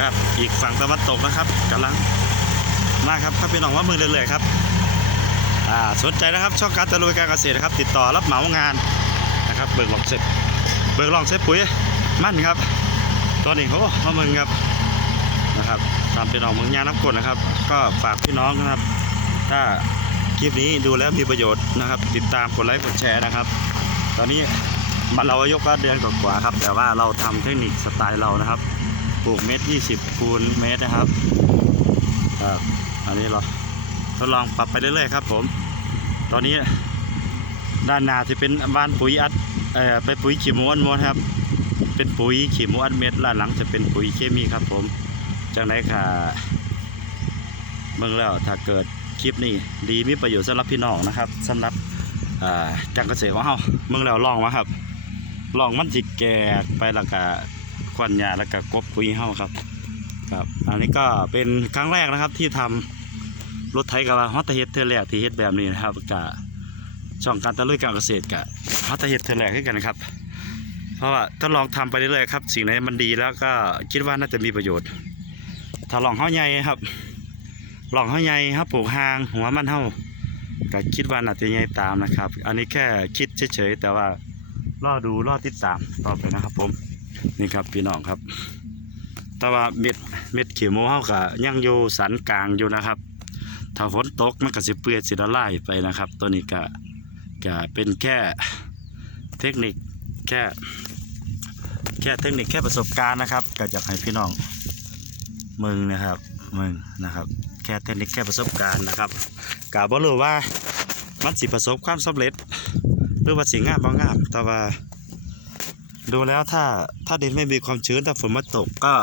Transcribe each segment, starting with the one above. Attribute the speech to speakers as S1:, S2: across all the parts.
S1: ครับอีกฝั่งตะวันตกนะครับกำลังมาครับครับพี่น้องว่ามือเรื่อยๆครับอ่าสนใจนะครับช่องการตะลุยการเกษตรนะครับ ติดต่อรับเหมางานนะครับเบิกลองเสร็จเบิกลองเสร็จปุ๋ยมั่นครับ ตอนนี้โอ้มามึงครับนะครับตามพี่น้องมืองยาน้ำกรดนะครับ ก็ฝากพี่น้องนะครับ ถ้าคลิปนี้ดูแล้วมีประโยชน์นะครับ ติดตามกดไลค์กดแชร์นะครับ ตอนนี้มันเรายุก็เดือนกว่าๆครับ แต่ว่าเราทำเทคนิคสไตล์เรานะครับ ปลูกเมตรยี่สิบคูณเมตรนะครับครับอันนี้เราทดลองปรับไปเรื่อยๆครับผม ตอนนี้ด้านหน้าจะเป็นบ้านปุ๋ยอัดเอ่อเป็นปุ๋ยขี้มูอัดมดครับ เป็นปุ๋ยขี้มูอัดเม็ดด้านหลังจะเป็นปุ๋ยเคมีครับผมจากไหนค่ะเมืองแล้วถ้าเกิดคลิปนี้ดีมีประโยชน์สำหรับพี่น้องนะครับสำหรับอ่ากเกษตรของเราเมืองแล้วลองมาครับลองมันจิแกกไปแล้วก็ ควันยาแล้วก็กบปุ๋ยเฮาครับครับ อันนี้ก็เป็นครั้งแรกนะครับที่ทำรถไถกับฮอตเฮ็ดเทอแรกที่เฮ็ดแบบนี้นะครับกับช่องการตะลุยการเกษตรกับฮอตเฮ็ดเทอแรกขึ้นกันครับ เพราะว่าถ้าลองทำไปเรื่อยๆครับสิ่งไหนมันดีแล้วก็คิดว่าน่าจะมีประโยชน์ ถ้าลองเฮาใหญ่ครับลองเฮาใหญ่ครับปลูกหางหัวมันเฮาก็คิดว่าน่าจะใยังตามนะครับ อันนี้แค่คิดเฉยๆแต่ว่ารอดูรอติดตามต่อไปนะครับผม นี่ครับพี่น้องครับ แต่ว่าเม็ดเม็ดขีโมเฮาก็ยังอยู่สันกลางอยู่นะครับ ถ้าฝนตกมันก็สิเปื่อยสิละลายไปนะครับ ตัวนี้ก็ก็เป็นแค่เทคนิคแค่แค่เทคนิคแค่ประสบการณ์นะครับ ก็อยากให้พี่น้องมึงนะครับมึงนะครับ แค่เทคนิคแค่ประสบการณ์นะครับกาบ่รู้ว่ามันสิประสบความสำเร็จ หรือว่าสิงามบ่งามแต่ว่า ดูแล้วถ้าถ้าดินไม่มีความชื้นถ้าฝนมาตกก็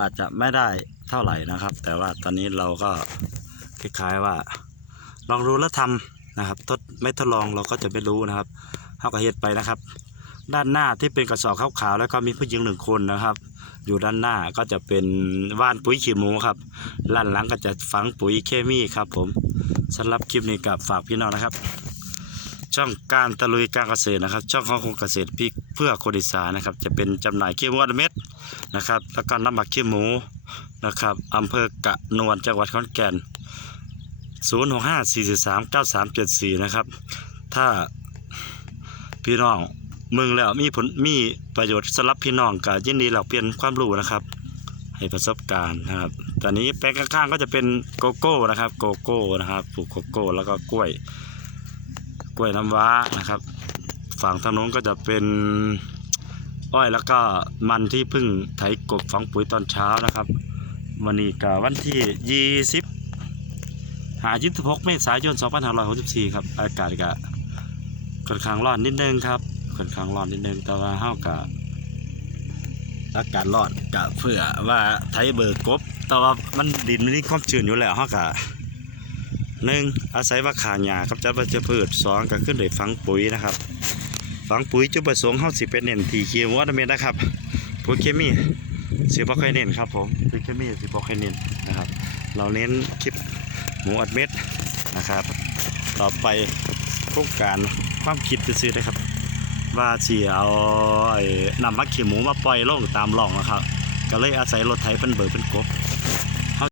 S1: อาจจะไม่ได้เท่าไหร่นะครับ แต่ว่าตอนนี้เราก็คล้ายๆว่า ลองรู้แล้วทำนะครับทดไม่ทดลองเราก็จะไม่รู้นะครับเฮาก็เฮ็ดไปนะครับ ด้านหน้าที่เป็นกระสอบขาวๆแล้วก็มีผู้หญิงหนึ่งคนนะครับ อยู่ด้านหน้าก็จะเป็นว่านปุ๋ยขี้หมูครับด้านหลังก็จะฝังปุ๋ยเคมีครับ ผมสำหรับคลิปนี้กับฝากพี่น้องนะครับ ช่องการตะลุยการเกษตรนะครับ ช่องของคนเกษตรพริกเพื่อคนอีสานนะครับ จะเป็นจำหน่ายขี้หมูอัดเม็ดนะครับ แล้วก็น้ำหมักขี้หมูนะครับอำเภอกะนวนจังหวัดขอนแก่น 0 6 5 4 3 9 3 7 4 นะครับ ถ้าพี่น้องมึงแล้วมีผลมีประโยชน์สำหรับพี่น้องก็ยินดีแลกเปลี่ยนความรู้นะครับ ให้ประสบการณ์นะครับ ตอนนี้แปลงข้างๆก็จะเป็นโกโก้นะครับ โกโก้นะครับปลูกโกโก้แล้วก็กล้วย กล้วยน้ำว้านะครับ ฝั่งทางโน้นก็จะเป็นอ้อยแล้วก็มันที่เพึ่งไถกบฝังปุ๋ยตอนเช้านะครับ วันนี้ก็วันที่ 20 หา26เมษายน 2564 ครับ อากาศก็ค่อนข้างร้อนนิดนึงครับค่อนข้างร้อนนิดนึงแต่ว่าเฮาก็อากาศร้อนก็เพื่อว่าไถเบิกกบ แต่ว่ามันดินมันนี่ความชื้นอยู่แล้วเฮาก็ หนึ่งอาศัยว่าขาหญ้ากับจัดวัชพืชสองก็ขึ้นโดยฝังปุ๋ยนะครับ ฝังปุ๋ยจุดประสงค์เฮาสิเป็นเน้นที่คีโมวัตเมตนะครับปุ๋ยเคมีสิบ่ค่อยเน้นครับผมปุ๋ยเคมีสิบ่ค่อยเน้นนะครับ เราเน้นคลิปหมูอัดเม็ดนะครับ ต่อไปโครงการความคิดซื่อๆนะครับ ว่าสิเอาไอ้นำมักขี้หมูมาปล่อยลงตามหล่องนะครับ ก็เลยอาศัยรถไถเพิ่นเบิกเพิ่นกบ